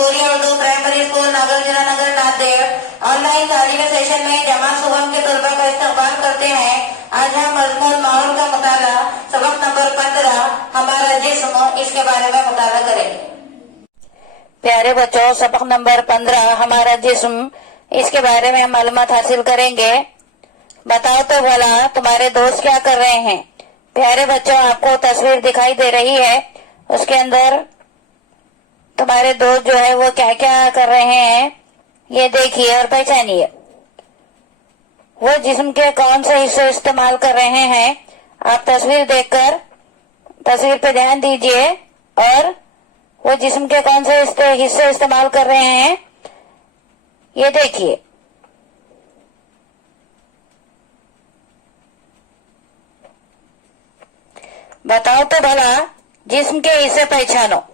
सूर्य Urdu primary school नागरजुना नगर Nanded online तालीमी session में जमात सुबह के तलबा का इस्तकबाल करते हैं। आज हम मजमून माहौल का मुताला सबक नंबर 15 हमारा जिस्म इसके बारे में मुताला करेंगे। प्यारे बच्चों, सबक नंबर 15 हमारा जिस्म इसके बारे में हम मालूमात हासिल करेंगे। बताओ तो भला तुम्हारे दोस्त क्या कर रहे हैं। प्यारे बच्चों, आपको तस्वीर दिखाई दे रही है, उसके अंदर तुम्हारे दोस्त जो है वो क्या क्या कर रहे हैं ये देखिए और पहचानिए। वो जिस्म के कौन से हिस्से इस्तेमाल कर रहे हैं, आप तस्वीर देखकर तस्वीर पे ध्यान दीजिए और वो जिस्म के कौन से हिस्से इस्तेमाल कर रहे हैं ये देखिए। बताओ तो भला जिस्म के हिस्से पहचानो।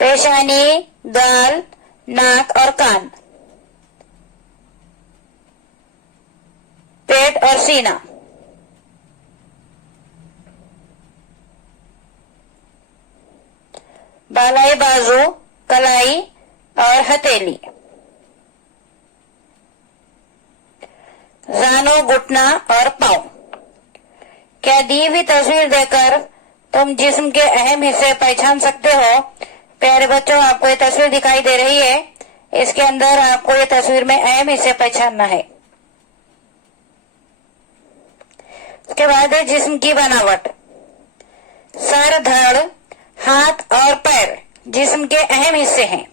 पेशानी, गाल, नाक और कान, पेट और सीना, बालाई बाजू, कलाई और हथेली, जानो, घुटना और पाँव। क्या दी हुई तस्वीर देखकर तुम जिस्म के अहम हिस्से पहचान सकते हो। प्यारे बच्चों, आपको ये तस्वीर दिखाई दे रही है, इसके अंदर आपको ये तस्वीर में अहम हिस्से पहचानना है। उसके बाद है जिस्म की बनावट। सर, धड़, हाथ और पैर जिस्म के अहम हिस्से हैं।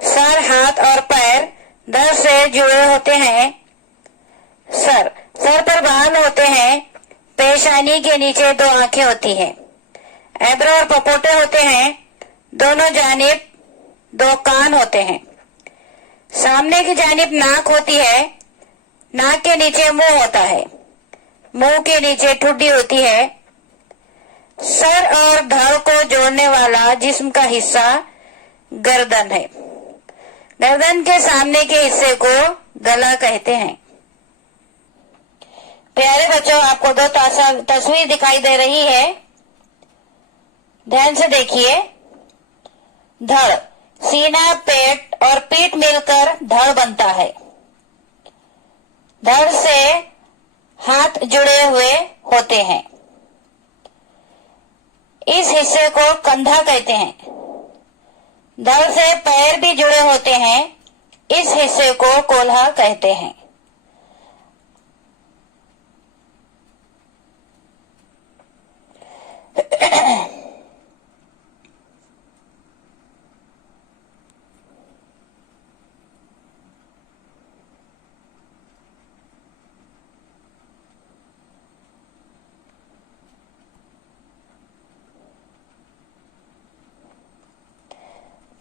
सर, हाथ और पैर धड़ से जुड़े होते हैं। सर पर बाल होते हैं। पेशानी के नीचे 2 आंखें होती हैं। एब्रो और पपोटे होते हैं। दोनों जानिब 2 कान होते हैं। सामने की जानिब नाक होती है। नाक के नीचे मुंह होता है। मुंह के नीचे ठुड्डी होती है। सर और धड़ को जोड़ने वाला जिस्म का हिस्सा गर्दन है। गर्दन के सामने के हिस्से को गला कहते हैं। प्यारे बच्चों, आपको 2 तस्वीर दिखाई दे रही है, ध्यान से देखिए। धड़, सीना, पेट और पीठ मिलकर धड़ बनता है। धड़ से हाथ जुड़े हुए होते हैं। इस हिस्से को कंधा कहते हैं। धड़ से पैर भी जुड़े होते हैं। इस हिस्से को कोल्हा कहते हैं।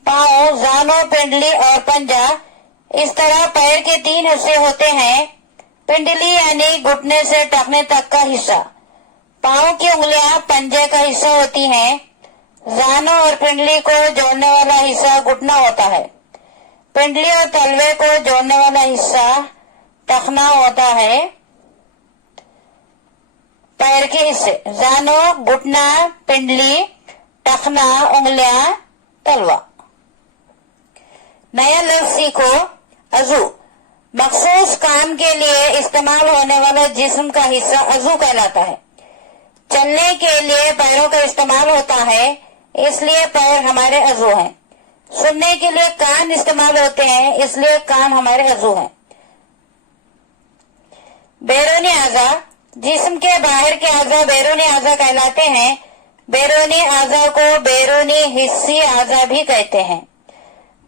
पाँव, जानो, पिंडली और पंजा, इस तरह पैर के 3 हिस्से होते हैं। पिंडली यानी घुटने से टखने तक का हिस्सा। पाँव की उंगलियां पंजे का हिस्सा होती हैं। जानो और पिंडली को जोड़ने वाला हिस्सा घुटना होता है। पिंडली और तलवे को जोड़ने वाला हिस्सा टखना होता है। पैर के हिस्से जानो, घुटना, पिंडली, टखना, उंगलियां, तलवा। नया लफ्ज सीखो, अजू। मखसूस काम के लिए इस्तेमाल होने वाला जिस्म का हिस्सा अजू कहलाता है। चलने के लिए पैरों का इस्तेमाल होता है, इसलिए पैर हमारे अजू हैं। सुनने के लिए कान इस्तेमाल होते हैं, इसलिए कान हमारे अजू हैं। बैरूनी आज़ा, जिस्म के बाहर के आज़ा बैरूनी आज़ा कहलाते हैं। बैरूनी आज़ा को बैरूनी हिस्सी आज़ा भी कहते हैं।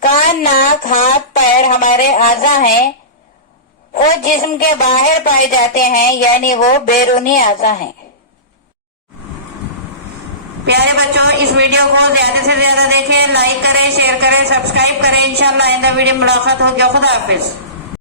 कान, नाक, हाथ, पैर हमारे आज़ा हैं। वो जिस्म के बाहर पाए जाते हैं, यानी वो बैरूनी आज़ा हैं। प्यारे बच्चों, इस वीडियो को ज्यादा से ज्यादा देखें, लाइक करें, शेयर करें, सब्सक्राइब करें। इंशाल्लाह आइंदा वीडियो में मुलाकात होगी। खुदा हाफिज।